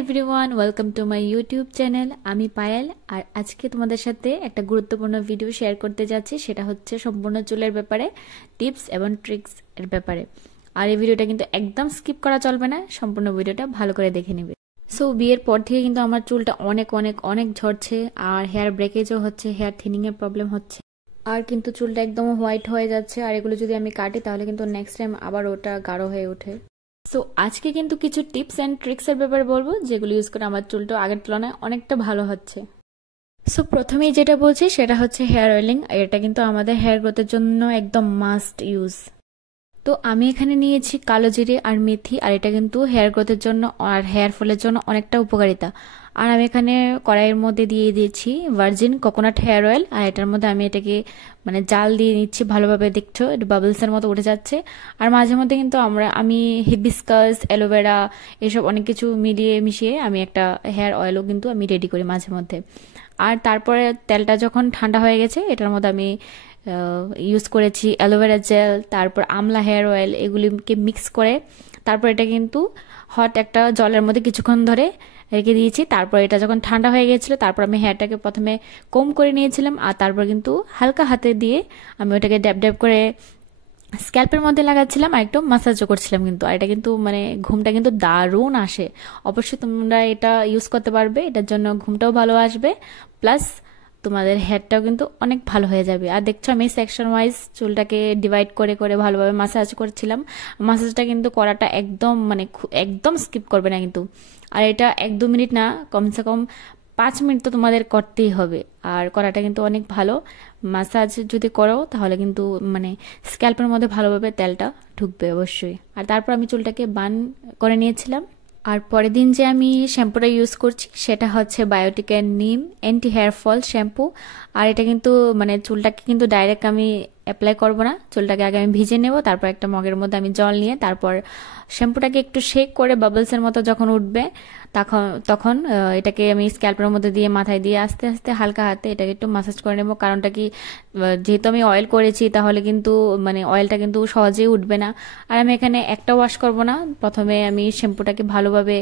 Everyone, welcome to my YouTube channel. আমি পায়েল, আর আজকে তোমাদের সাথে একটা গুরুত্বপূর্ণ ভিডিও শেয়ার করতে যাচ্ছি। সেটা হচ্ছে সম্পূর্ণ চুলের ব্যাপারে, টিপস এবং ট্রিক্স এর ব্যাপারে। আর এই ভিডিওটা কিন্তু একদম স্কিপ করা চলবে না, সম্পূর্ণ ভিডিওটা ভালো করে দেখে নেবে। সো বিয়ের পর থেকে কিন্তু আমার চুলটা অনেক অনেক অনেক ঝরছে, আর হেয়ার ব্রেকেজও হচ্ছে, হেয়ার থিনিং এর প্রবলেম হচ্ছে, আর কিন্তু চুলটা একদম হোয়াইট হয়ে যাচ্ছে। আর এগুলো যদি আমি কাটি তাহলে কিন্তু নেক্সট টাইম আবার ওটা গাঢ় হয়ে ওঠে। সো আজকে কিন্তু কিছু টিপস অ্যান্ড ট্রিক্সের ব্যাপারে বলবো, যেগুলো ইউজ করে আমার চুলটা আগের তুলনায় অনেকটা ভালো হচ্ছে। সো প্রথমেই যেটা বলছি সেটা হচ্ছে হেয়ার অয়েলিং। এটা কিন্তু আমাদের হেয়ার গ্রোথের জন্য একদম মাস্ট ইউজ। তো আমি এখানে নিয়েছি কালো জিরে আর মেথি, আর এটা কিন্তু হেয়ার গ্রোথের জন্য আর হেয়ার ফলের জন্য অনেকটা উপকারিতা। আর আমি এখানে কড়াইয়ের মধ্যে দিয়ে দিয়েছি ভার্জিন কোকোনাট হেয়ার অয়েল, আর এটার মধ্যে আমি এটাকে জাল দিয়ে নিচ্ছি ভালোভাবে। দেখছো এটা বাবলসের মতো উঠে যাচ্ছে। আর মাঝে মধ্যে কিন্তু আমি হিবিস্কাস, অ্যালোভেরা এসব অনেক কিছু মিশিয়ে আমি একটা হেয়ার অয়েলও কিন্তু আমি রেডি করি মাঝে মধ্যে। আর তারপরে তেলটা যখন ঠান্ডা হয়ে গেছে, এটার মধ্যে আমি ইউজ করেছি অ্যালোভেরা জেল, তারপর আমলা হেয়ার অয়েল, এগুলিকে মিক্স করে তারপর এটা কিন্তু হট একটা জলের মধ্যে কিছুক্ষণ ধরে রেখে দিয়েছি। তারপর এটা যখন ঠান্ডা হয়ে গেছিলো, তারপর আমি হেয়ারটাকে প্রথমে কোম করে নিয়েছিলাম, আর তারপর কিন্তু হালকা হাতে দিয়ে আমি ওটাকে ড্যাব ড্যাব করে স্ক্যাল্পের মধ্যে লাগাচ্ছিলাম, আর একটু মাসাজও করছিলাম কিন্তু। আর এটা কিন্তু ঘুমটা কিন্তু দারুণ আসে। অবশ্যই তোমরা এটা ইউজ করতে পারবে, এটার জন্য ঘুমটাও ভালো আসবে, প্লাস তোমাদের হেয়ারটাও কিন্তু অনেক ভালো হয়ে যাবে। আর দেখছো আমি সেকশন ওয়াইজ চুলটাকে ডিভাইড করে করে ভালোভাবে মাসাজ করছিলাম। মাসাজটা কিন্তু করাটা একদম একদম স্কিপ করবে না কিন্তু। আর এটা 1-2 মিনিট না, কমসে কম 5 মিনিট তো তোমাদের করতেই হবে। আর করাটা কিন্তু অনেক ভালো। মাসাজ যদি করো তাহলে কিন্তু স্ক্যাল্পের মধ্যে ভালোভাবে তেলটা ঢুকবে অবশ্যই। আর তারপর আমি চুলটাকে বান করে নিয়েছিলাম। আর পরের দিন যে আমি শ্যাম্পুটা ইউজ করছি সেটা হচ্ছে বায়োটিকের নিম অ্যান্টি হেয়ার ফল শ্যাম্পু। আর এটা কিন্তু চুলটাকে কিন্তু ডাইরেক্ট আমি অ্যাপ্লাই করব না, চুলটাকে আগে আমি ভিজে নেব, তারপর একটা মগের মধ্যে আমি জল নিয়ে তারপর শ্যাম্পুটাকে একটু শেক করে বাবলসের মতো যখন উঠবে তখন তখন এটাকে আমি স্ক্যাল্পের মধ্যে দিয়ে মাথায় দিয়ে আস্তে আস্তে হালকা হাতে এটাকে একটু মাসাজ করে নেব। কারণটা কি, যেহেতু আমি অয়েল করেছি তাহলে কিন্তু অয়েলটা কিন্তু সহজেই উঠবে না। আর আমি এখানে একটা ওয়াশ করব না, প্রথমে আমি শ্যাম্পুটাকে ভালোভাবে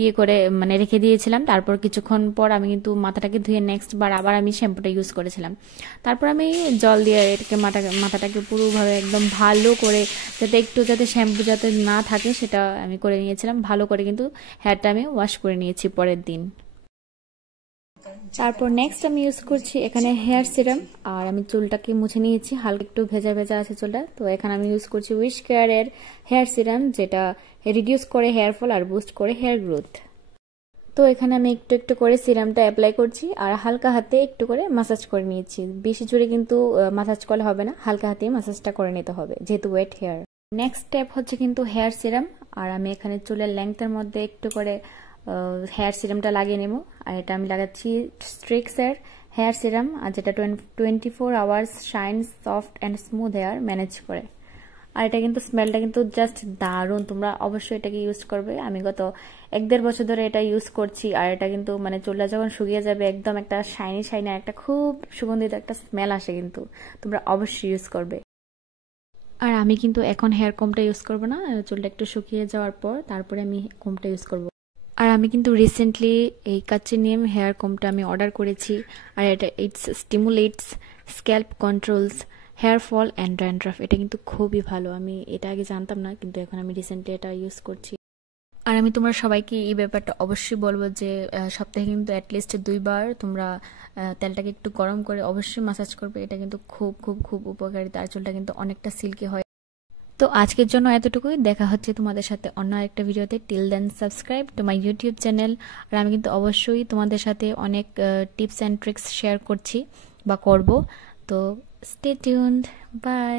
ইয়ে করে রেখে দিয়েছিলাম। তারপর কিছুক্ষণ পর আমি কিন্তু মাথাটাকে ধুয়ে নেক্সট বার আবার আমি শ্যাম্পুটা ইউজ করেছিলাম। তারপর আমি জল দিয়ে এটাকে মাথাটাকে পুরোভাবে একদম ভালো করে, যাতে শ্যাম্পু যাতে না থাকে সেটা আমি করে নিয়েছিলাম। ভালো করে কিন্তু হেয়ারটা আমি ওয়াশ করে নিয়েছি পরের দিন। তারপর নেক্সট আমি ইউজ করছি এখানে হেয়ার সিরাম, আর আমি চুলটাকে মুছে নিয়েছি, হালকা একটু ভেজা ভেজা আছে চুলটা। তো এখানে আমি ইউজ করছি উইশ কেয়ারের হেয়ার সিরাম, যেটা রিডিউস করে হেয়ার ফল আর বুস্ট করে হেয়ার গ্রোথ। তো এখানে আমি একটু একটু করে সিরামটা অ্যাপ্লাই করছি, আর হালকা হাতে একটু করে মাসাজ করে নিয়েছি। বেশি জোরে কিন্তু মাসাজ করলে হবে না, হালকা হাতে মাসাজটা করে নিতে হবে যেহেতু ওয়েট হেয়ার। নেক্সট স্টেপ হচ্ছে কিন্তু হেয়ার সিরাম, আর আমি এখানে চুলের লেংথের মধ্যে একটু করে হেয়ার সিরামটা লাগিয়ে নেব। আর এটা আমি লাগাচ্ছি স্ট্রিক্সের হেয়ার সিরাম, আর যেটা 24 hours shine soft and smooth hair manage করে। আর এটা কিন্তু স্মেলটা কিন্তু জাস্ট দারুণ, তোমরা অবশ্যই এটাকে ইউজ করবে। আমি গত 1-1.5 বছর ধরে এটা ইউজ করছি, আর এটা কিন্তু চুলটা যখন শুকিয়ে যাবে একদম একটা শাইনি শাইনি একটা খুব সুগন্ধিত একটা স্মেল আসে, কিন্তু তোমরা অবশ্যই ইউজ করবে। আর আমি কিন্তু এখন হেয়ার কমটা ইউজ করবো না, চুলটা একটু শুকিয়ে যাওয়ার পর তারপরে আমি কমটা ইউজ করব। আর আমি কিন্তু রিসেন্টলি এই কাচ্চি নিম হেয়ার কমটা আমি অর্ডার করেছি, আর এটা it's stimulates scalp controls hair fall and dandruff. এটা কিন্তু খুবই ভালো, আমি এটা আগে জানতাম না, কিন্তু এখন আমি রিসেন্টলি এটা ইউজ করছি। আর আমি তোমরা সবাইকে এই ব্যাপারটা অবশ্যই বলবো যে সপ্তাহে কিন্তু অ্যাটলিস্ট 2 বার তোমরা তেলটাকে একটু গরম করে অবশ্যই মাসাজ করবে। এটা কিন্তু খুব খুব খুব উপকারিতা, আর চুলটা কিন্তু অনেকটা সিল্কি হয়। তো আজকের জন্য এতটুকুই, দেখা হচ্ছে তোমাদের সাথে অন্য একটা ভিডিওতে। Till then subscribe to my YouTube channel. আর আমি কিন্তু অবশ্যই তোমাদের সাথে অনেক টিপস অ্যান্ড ট্রিক্স শেয়ার করছি বা করব। তো স্টে টিউনড, বাই।